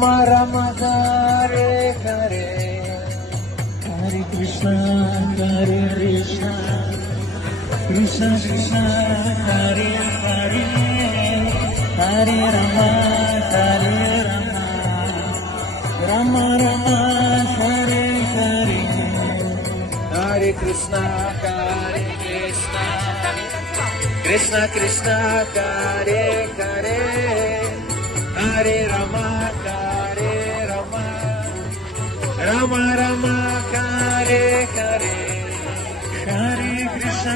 Rama Rama Hare Hare, Hare Krishna Krishna Krishna, Hare Hare, Hare Rama, Rama Rama, Hare Hare, Hare Krishna, Krishna Krishna, Hare Hare, Hare Rama, Rama Rama, Hare Hare, Hare Krishna,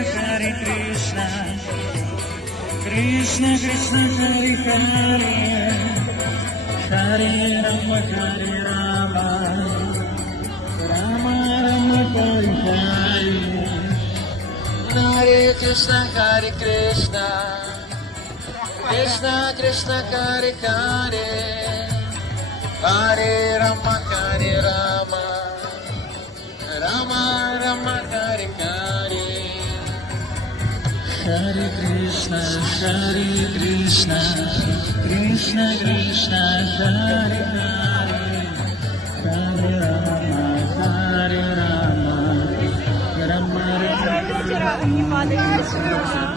Krishna Krishna, Hare Hare, Hare Rama, Rama Rama, Hare Hare, Hare Krishna, Krishna Krishna, Hare Hare, Hare Rama, Rama Rama, Hare Hare, Hare Krishna, Krishna Krishna, Hare Hare, Hare Rama, Rama Rama, Hare Hare.